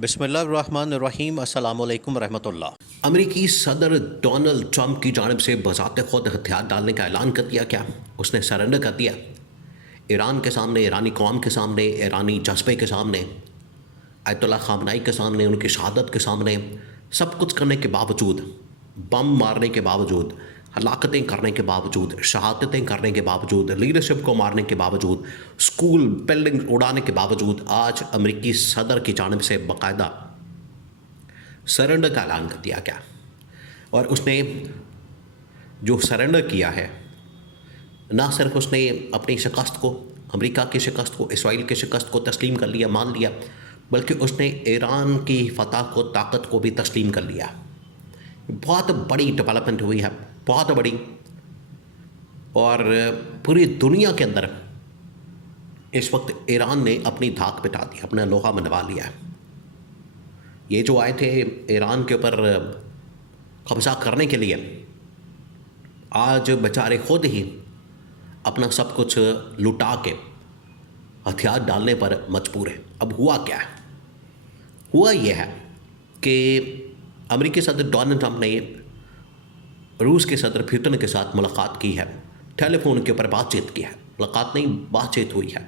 बिस्मिल्लाहिर्रहमानिर्रहीम अस्सलामु अलैकुम रहमतुल्लाह। अमेरिकी सदर डोनाल्ड ट्रंप की जानिब से बज़ाते खुद हथियार डालने का ऐलान कर दिया। क्या उसने सरेंडर कर दिया? ईरान के सामने, ईरानी कौम के सामने, ईरानी जज्बे के सामने, अयतुल्ला ख़ामनेई के सामने, उनकी शहादत के सामने, सब कुछ करने के बावजूद, बम मारने के बावजूद, हलाकतें करने के बावजूद, शहादतें करने के बावजूद, लीडरशिप को मारने के बावजूद, स्कूल बिल्डिंग उड़ाने के बावजूद, आज अमेरिकी सदर की जानिब से बाकायदा सरेंडर का ऐलान कर दिया गया। और उसने जो सरेंडर किया है, ना सिर्फ उसने अपनी शिकस्त को, अमेरिका की शिकस्त को, इसराइल की शिकस्त को तस्लीम कर लिया, मान लिया, बल्कि उसने ईरान की फतह को, ताकत को भी तस्लीम कर लिया। बहुत बड़ी डेवलपमेंट हुई है, बहुत बड़ी। और पूरी दुनिया के अंदर इस वक्त ईरान ने अपनी धाक बिठा दी, अपना लोहा मनवा लिया है। ये जो आए थे ईरान के ऊपर कब्ज़ा करने के लिए, आज बेचारे खुद ही अपना सब कुछ लुटा के हथियार डालने पर मजबूर है। अब हुआ क्या है? हुआ यह है कि अमेरिकी सदर डोनाल्ड ट्रंप ने रूस के सदर पुतिन के साथ मुलाकात की है, टेलीफोन के ऊपर बातचीत की है। मुलाकात नहीं, बातचीत हुई है।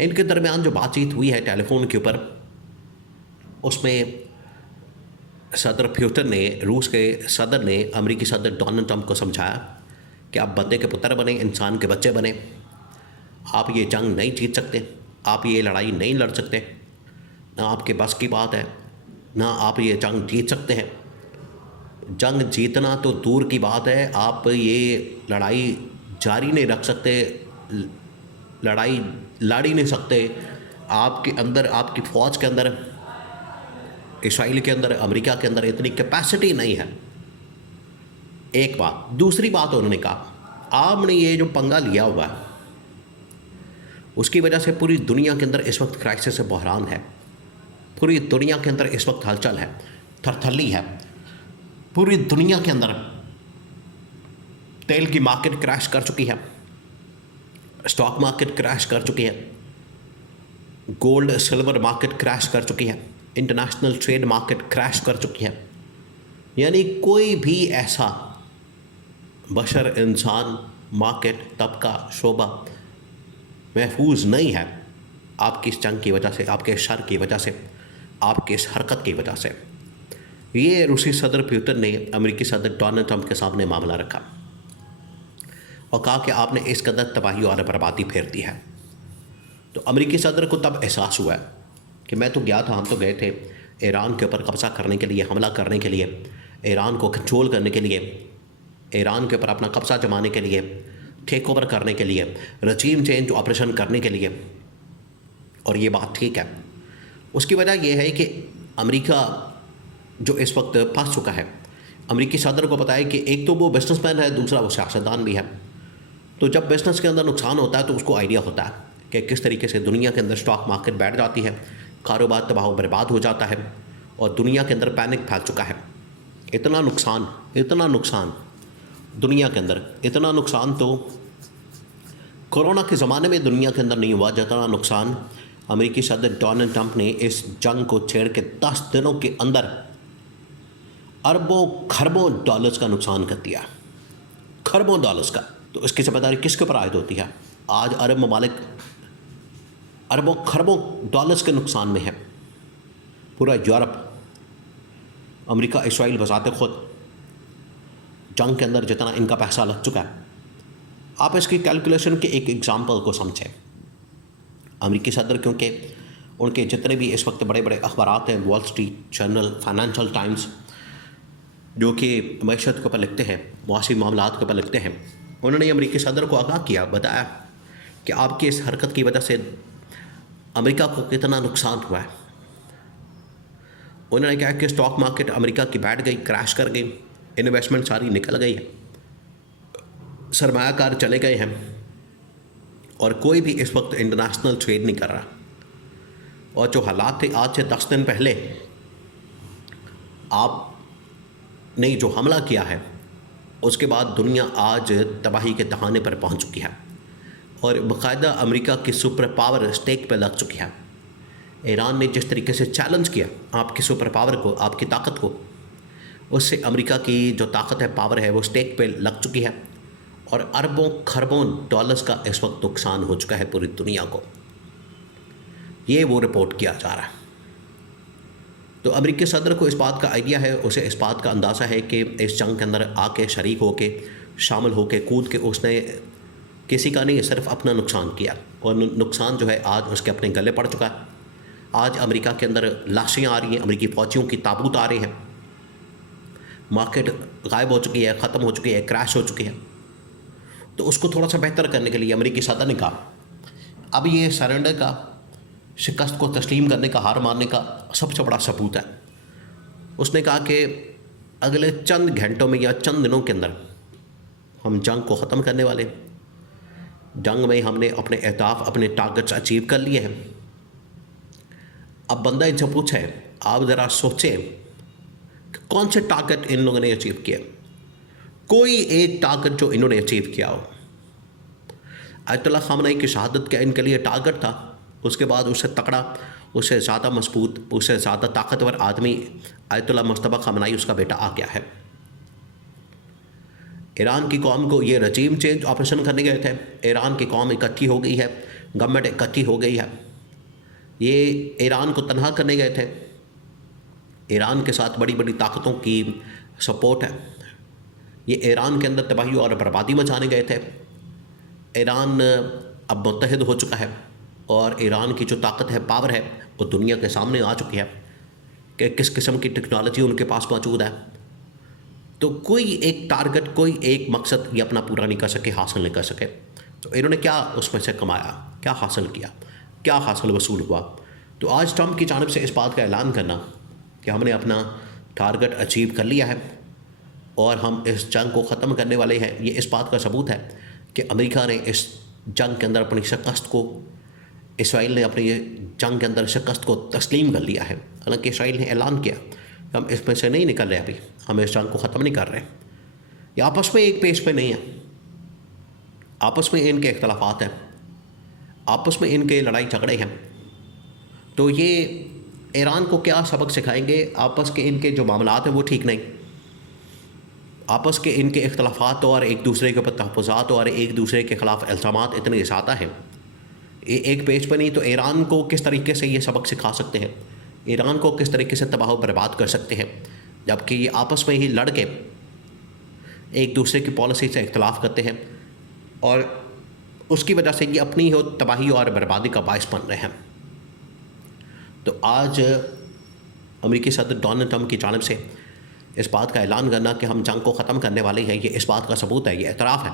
इनके दरमियान जो बातचीत हुई है टेलीफोन के ऊपर, उसमें सदर पुतिन ने, रूस के सदर ने अमेरिकी सदर डोनाल्ड ट्रंप को समझाया कि आप बंदे के पुत्र बने, इंसान के बच्चे बने, आप ये जंग नहीं जीत सकते, आप ये लड़ाई नहीं लड़ सकते, ना आपके बस की बात है, ना आप ये जंग जीत सकते हैं। जंग जीतना तो दूर की बात है, आप ये लड़ाई जारी नहीं रख सकते, लड़ाई लड़ ही नहीं सकते। आपके अंदर, आपकी फ़ौज के अंदर, इसराइल के अंदर, अमेरिका के अंदर इतनी कैपेसिटी नहीं है। एक बात। दूसरी बात उन्होंने कहा, आपने ये जो पंगा लिया हुआ है, उसकी वजह से पूरी दुनिया के अंदर इस वक्त क्राइसिस से बहरान है। पूरी दुनिया के अंदर इस वक्त हलचल है, थरथली है। पूरी दुनिया के अंदर तेल की मार्केट क्रैश कर चुकी है, स्टॉक मार्केट क्रैश कर चुकी है, गोल्ड सिल्वर मार्केट क्रैश कर चुकी है, इंटरनेशनल ट्रेड मार्केट क्रैश कर चुकी है। यानी कोई भी ऐसा बशर, इंसान, मार्केट, तबका, शोबा महफूज नहीं है आपकी इस जंग की वजह से, आपके शर की वजह से, आपकी इस हरकत की वजह से। ये रूसी सदर पुतिन ने अमेरिकी सदर डोनाल्ड ट्रंप के सामने मामला रखा और कहा कि आपने इस कदर तबाही और बर्बादी फेर दी है। तो अमेरिकी सदर को तब एहसास हुआ कि मैं तो गया था, हम तो गए थे ईरान के ऊपर कब्ज़ा करने के लिए, हमला करने के लिए, ईरान को कंट्रोल करने के लिए, ईरान के ऊपर अपना कब्ज़ा जमाने के लिए, टेक ओवर करने के लिए, रजीम चेंज ऑपरेशन करने के लिए। और ये बात ठीक है। उसकी वजह यह है कि अमेरिका जो इस वक्त फंस चुका है, अमेरिकी सदर को पता है कि एक तो वो बिजनेसमैन है, दूसरा वो सियासतदान भी है। तो जब बिजनेस के अंदर नुकसान होता है तो उसको आइडिया होता है कि किस तरीके से दुनिया के अंदर स्टॉक मार्केट बैठ जाती है, कारोबार तबाह बर्बाद हो जाता है और दुनिया के अंदर पैनिक फैल चुका है। इतना नुकसान दुनिया के अंदर, इतना नुकसान तो कोरोना के ज़माने में दुनिया के अंदर नहीं हुआ जितना नुकसान अमेरिकी सदर डोनाल्ड ट्रंप ने इस जंग को छेड़ के 10 दिनों के अंदर अरबों खरबों डॉलर्स का नुकसान कर दिया, खरबों डॉलर्स का। तो इसकी जिम्मेदारी किसके ऊपर आयद होती है? आज अरब ममालिक अरबों खरबों डॉलर्स के नुकसान में है। पूरा यूरोप, अमेरिका, इसराइल बजाते खुद जंग के अंदर जितना इनका पैसा लग चुका है, आप इसकी कैलकुलेशन के एक एग्जाम्पल को समझें। अमेरिकी सदर, क्योंकि उनके जितने भी इस वक्त बड़े बड़े अखबारात हैं, wall street journal, financial times, जो कि मैशत के ऊपर लिखते हैं, मुआशी मामलात के ऊपर लिखते हैं, उन्होंने अमेरिकी सदर को आगाह किया, बताया कि आपकी इस हरकत की वजह से अमेरिका को कितना नुकसान हुआ है। उन्होंने कहा कि स्टॉक मार्केट अमेरिका की बैठ गई, क्रैश कर गई, इन्वेस्टमेंट सारी निकल गई है, सरमायाकार चले गए हैं और कोई भी इस वक्त इंटरनेशनल ट्रेड नहीं कर रहा। और जो हालात थे आज से 10 दिन पहले, आपने जो हमला किया है, उसके बाद दुनिया आज तबाही के दहाने पर पहुंच चुकी है और बाकायदा अमेरिका की सुपर पावर स्टेक पर लग चुकी है। ईरान ने जिस तरीके से चैलेंज किया आपकी सुपर पावर को, आपकी ताकत को, उससे अमेरिका की जो ताकत है, पावर है, वो स्टेक पे लग चुकी है और अरबों खरबों डॉलर्स का इस वक्त नुकसान हो चुका है पूरी दुनिया को। ये वो रिपोर्ट किया जा रहा है। तो अमेरिकी सदर को इस बात का आइडिया है, उसे इस बात का अंदाज़ा है कि इस जंग के अंदर आके शरीक होके, शामिल होके, कूद के उसने किसी का नहीं सिर्फ अपना नुकसान किया और नुकसान जो है आज उसके अपने गले पड़ चुका है। आज अमेरिका के अंदर लाशें आ रही हैं, अमेरिकी फ़ौजियों की ताबूत आ रहे हैं, मार्केट गायब हो चुकी है, ख़त्म हो चुकी है, क्रैश हो चुकी है। तो उसको थोड़ा सा बेहतर करने के लिए अमेरिकी सदर ने कहा अब ये सरेंडर का, शिकस्त को तस्लीम करने का, हार मानने का सबसे बड़ा सबूत है। उसने कहा कि अगले चंद घंटों में या चंद दिनों के अंदर हम जंग को ख़त्म करने वाले। जंग में हमने अपने अहदाफ, अपने टारगेट्स अचीव कर लिए हैं। अब बंदा इनसे पूछे, आप ज़रा सोचें कि कौन से टारगेट इन लोगों ने अचीव किए। कोई एक टारगेट जो इन्होंने अचीव किया हो। आयतुल्लाह ख़ामनेई की शहादत का इनके लिए टारगेट था। उसके बाद उससे तगड़ा, उससे ज़्यादा मजबूत, उससे ज़्यादा ताकतवर आदमी आयतुल्लाह मुज्तबा ख़ामनेई, उसका बेटा आ गया है। ईरान की कौम को ये रजीम चेंज ऑपरेशन करने गए थे। ईरान की कौम इकट्ठी हो गई है, गवर्नमेंट इकट्ठी हो गई है। ये ईरान को तनहा करने गए थे। ईरान के साथ बड़ी बड़ी ताकतों की सपोर्ट है। ये ईरान के अंदर तबाही और बर्बादी मचाने गए थे। ईरान अब मुत्तहिद हो चुका है और ईरान की जो ताकत है, पावर है, वो दुनिया के सामने आ चुकी है कि किस किस्म की टेक्नोलॉजी उनके पास मौजूद है। तो कोई एक टारगेट, कोई एक मकसद ये अपना पूरा नहीं कर सके, हासिल नहीं कर सके। तो इन्होंने क्या उसमें से कमाया, क्या हासिल किया, क्या हासिल वसूल हुआ। तो आज ट्रंप की जानिब से इस बात का ऐलान करना कि हमने अपना टारगेट अचीव कर लिया है और हम इस जंग को ख़त्म करने वाले हैं, ये इस बात का सबूत है कि अमेरिका ने इस जंग के अंदर अपनी शिकस्त को, इसराइल ने अपनी जंग के अंदर शिकस्त को तस्लीम कर लिया है। हालांकि इसराइल ने ऐलान किया कि हम इसमें से नहीं निकल रहे, अभी हम इस जंग को ख़त्म नहीं कर रहे। ये आपस में एक पेज पे नहीं है, आपस में इनके इख्तलाफात हैं, आपस में इनके लड़ाई झगड़े हैं। तो ये ईरान को क्या सबक सिखाएंगे। आपस के इनके जो मामलात हैं वो ठीक नहीं, आपस के इनके इख्तलाफात और एक दूसरे के ऊपर तहफ़्फ़ुज़ात और एक दूसरे के ख़िलाफ़ इल्ज़ामात इतने ज़्यादा हैं, एक पेज पर नहीं। तो ईरान को किस तरीके से ये सबक सिखा सकते हैं, ईरान को किस तरीके से तबाह बर्बाद कर सकते हैं, जबकि ये आपस में ही लड़ के एक दूसरे की पॉलिसी से इख्तलाफ करते हैं और उसकी वजह से ये अपनी हो तबाही और बर्बादी का बायस बन रहे हैं। तो आज अमेरिकी सदर डोनाल्ड ट्रंप की जानिब से इस बात का ऐलान करना कि हम जंग को ख़त्म करने वाले हैं, ये इस बात का सबूत है, ये एतराफ़ है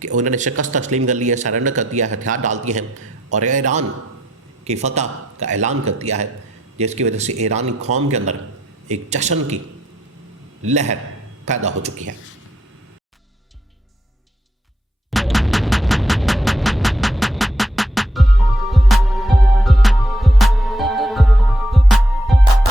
कि उन्होंने शिकस्त तस्लीम कर ली है, सरेंडर कर दिया है, हथियार डाल दिए हैं और ईरान की फ़तह का ऐलान कर दिया है, जिसकी वजह से ईरानी कौम के अंदर एक जश्न की लहर पैदा हो चुकी है।